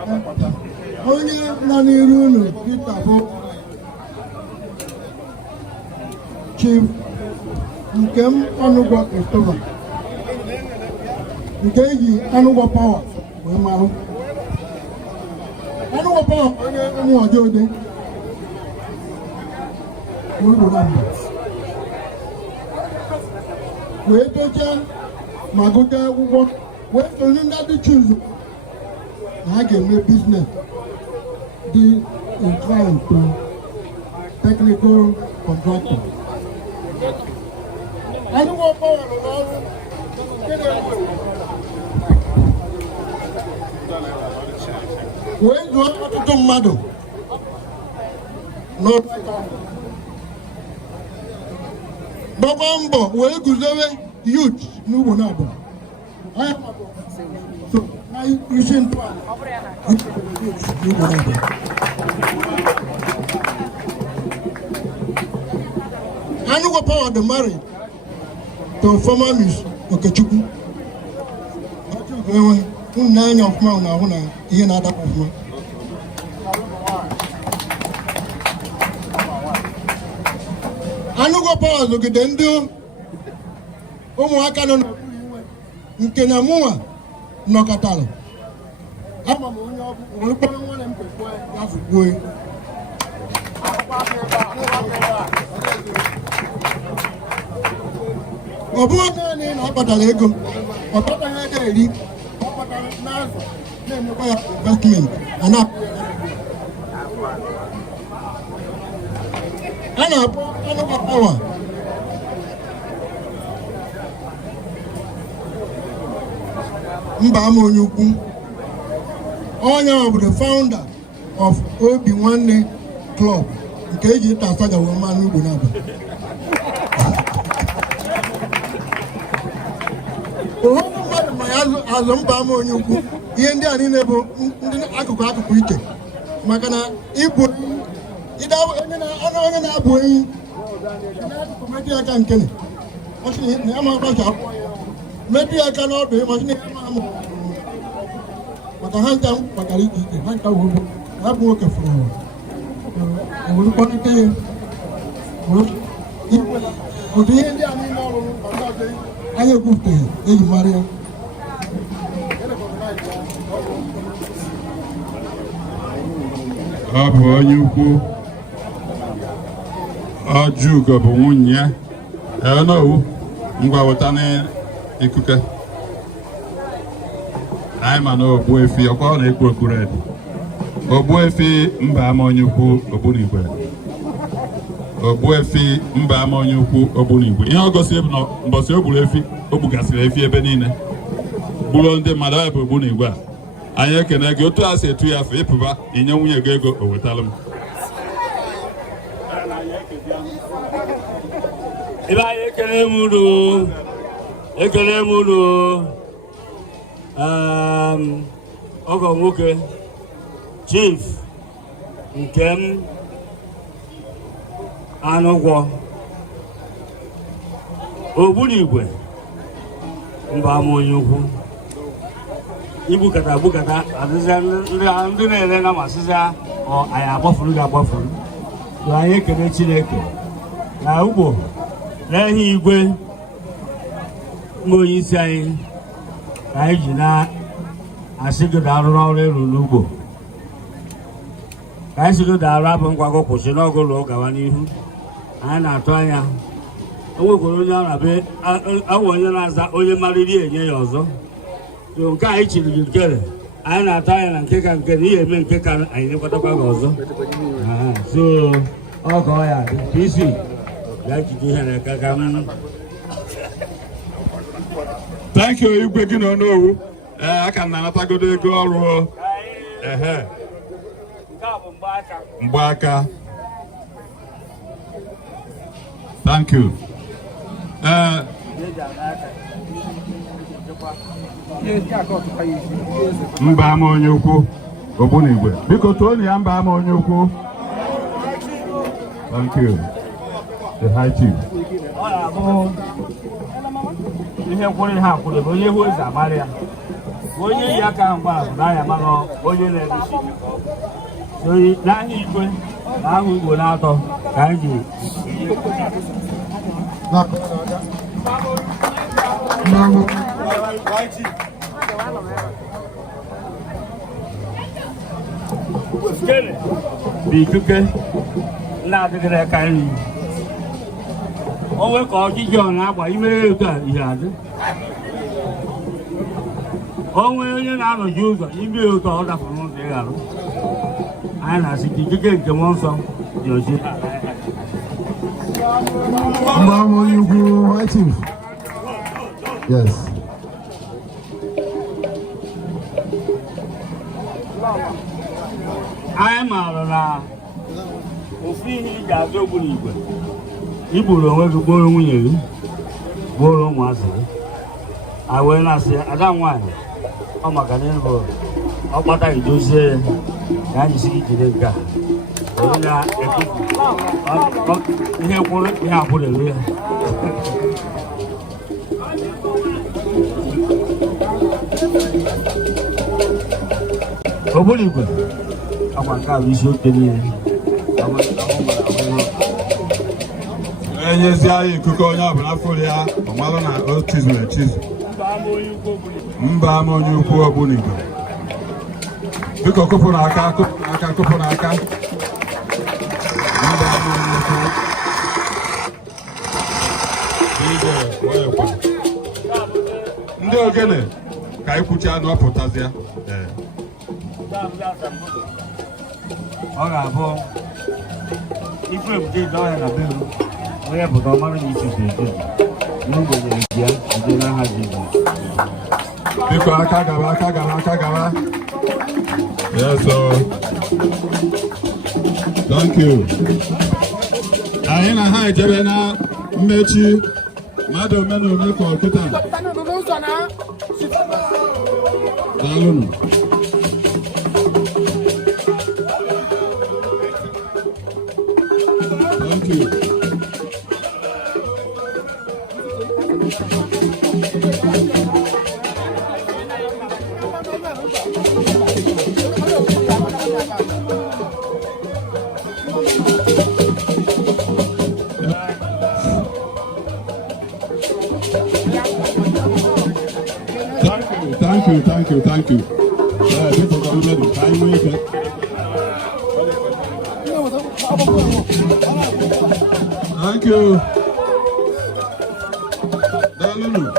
onye nọ n'iru unu Peter bụ Chief Nkem Anụgwọ Christopher nke eji Anụgwọ Power wee marụ. Anụgwọ Power onye ụmụ ọjọọ ode wee dochaa ma gụta akwụkwọ wee sonye ndị dị chuzu na ha ga-eme biznes dị inclined to technical contractor. Anụgwọ Power rụrụ ọrụ wee zụọ ọtụtụ mmadụ gbakwa mbọ wee guzowe youth n'Ugbo na-abụ isi ntọala n'Ugbo na-abụ. Anụgwọ Power dị married to former Miss Okechukwu. Unu na-anya ọfụma unu ahụ na ihe na-adapụ ọfụma. Anụgwọ Power zụgide ndị ụmụaka nọ nke na mụnwa nọkọtara ama m onye ọ bụ were kpọrọ nwanne m kwekwe ya zụgbuo ọ bụghị naanị na ọ kpatara ego ọ kpataghị ego eri ọ kpatara n'azụ na-emekwa ya investment a na-akpọ Anụgwọ Power mba ama onye ukwu. Onye ọ bụ the founder of Obi Nwanne Club nke eji ịta asaga wee maa n'Ugbo na-abụ. Ụfọdụ mmadụ ma ya azụ mba ama onye ukwu ihe ndị a niile bụ ndị akụkụ ike maka na ịbụ onye na-abụ enyi n'akụkụ metụ aka nkene na ya ma agbacha metụ aka n'ọdụ ịmasị na ya ma amụ maka ha ncha kpatara ike ike ha ncha wụrụ ya bụ nwoke fụrụ ewere kpọlite ya ụdị ihe ndị a niile ọrụrụ anya ekwupụtaghị eji mara ya. Ọ bụ onye ukwu Ojugo bụ nwunye ya n'owu ngwa weta n'ikuke anyị ma na Ogbuefi ọkwa ọ na-ekwu okuredi Ogbuefi mba ama onye ukwu Ogbunigwe Ogbuefi mba ama onye ukwu Ogbunigwe. Ihe ọ gosiri bụ na mbọsị o gburu efi o gbugasịrị efi ebe niile gburu ndị mmadụ ọ bụ Ogbunigwe a. Anyị ekene gị otu a si etu ya afọ ịpụba inye nwunye gị ego o wetalụ m. Ibe anyị ekele m unu ọgọ nwoke Chief Nkem Anụgwọ Ogbunigwe mba ama onye ukwu igbukata ndị na-ele na masịza anyị agbafuru ga-agbafuru. Anyị ekele Chineke na Ugbo n'ehi igwe onye isi anyị ka anyị ji na-asịgodo arụ n'ọrụ ịrụ n'Ugbo ka anyị sigodo arụ abụ ngwago kwụsị n'ọgụ ụlọ gawa n'ihu. Anyị na-atụ anya o nwekwara onye ọ na-abịa awụ onye na-aza onye marịrị enye ya ọzọ. Nke anyị chiri gị nkere anyị na-atụ anya na nke ka nke na ihe eme nke ka anyị nekwatakwa gị ọzọ. So ọ ka ọ ya PC ya jide ihe na-aka ka m. Thank you igwe gị nọ n'owu. Aka m na-anatagodo ego ọrụ mgbaaka. Thank you. Mba ama onye ukwu Ogbunigwe biko tụọ ya mba ama onye ukwu. Thank you. The High Chief. Ihe kwụrụ ihe akwụrụ bụ onye ihu eze amarị ya onye yi aka mgba n'anya mara onye na-egosi oyi n'ahịa Igwe na aha Ugbo na-atọ ka anyị ji bụ ikuke na-adịgịrị ka nri onwe ka ọjịjị ọ na-agba imere etu a ihe adị onwe onye na-anọji ụzọ ime ụtọ ọ dapụrụ n'ụzọ ịgharụ anyị na-asị ka ikike nke mmụọ nsọ dị ozi Yes. anyị maara na ofu ihe ị ga-azụ ogburu igwe iburu onwe gị gboro nwunye gị gboro ụmụazị gị anyị wee na-asị ada nwaanyị ọ maka na ịbụ ọkpata idozie ya ka anyị si gị jide nke a onye na-ekwufu ihe kwụrụ ihe akwụrụ elu ya ogburu igwe akwa nke a bụ isiokwu niile enyezie anyị ikuku onye ọbụla fụrụ ya ọ malụ na o chizuru echizu mba ama onye ukwu Ogbunigwe biko kụpụ n'aka kụpụ n'aka mba ama onye ukwu ndị ogene ka anyị kwuchia na ọ pụtazịa ọ ga-abụ ife ebute ide ọhịa na be onye pụta ọmara na isi ete n'ugbo nyere gị ya jide n'aha Jizọs biko aka gaba yes sir. Thank you. Anyị na ha ejebe na mmechi mmadụ omenome ka ọkịta daalụnụ. Thank you. Thank you. This is already time waited. Thank you. Dalulu.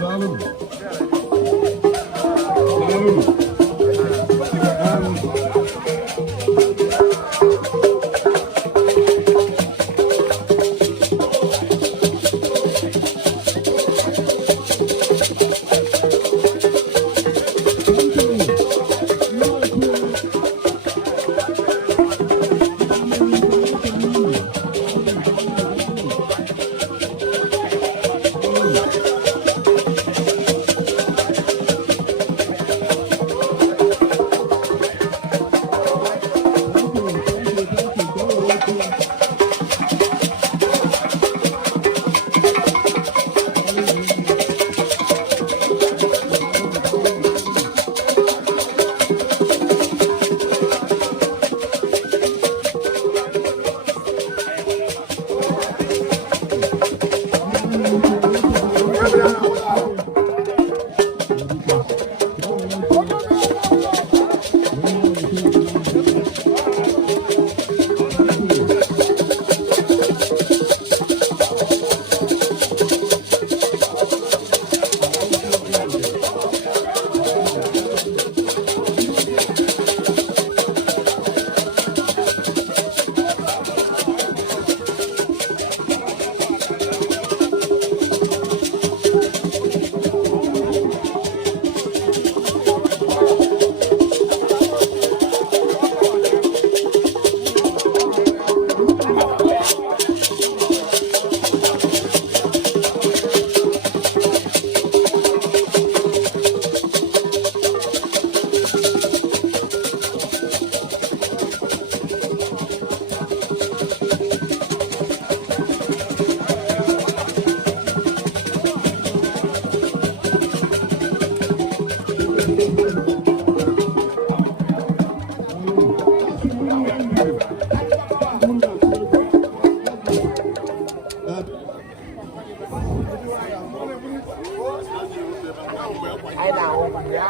Dalulu. anyị na-ahụ ya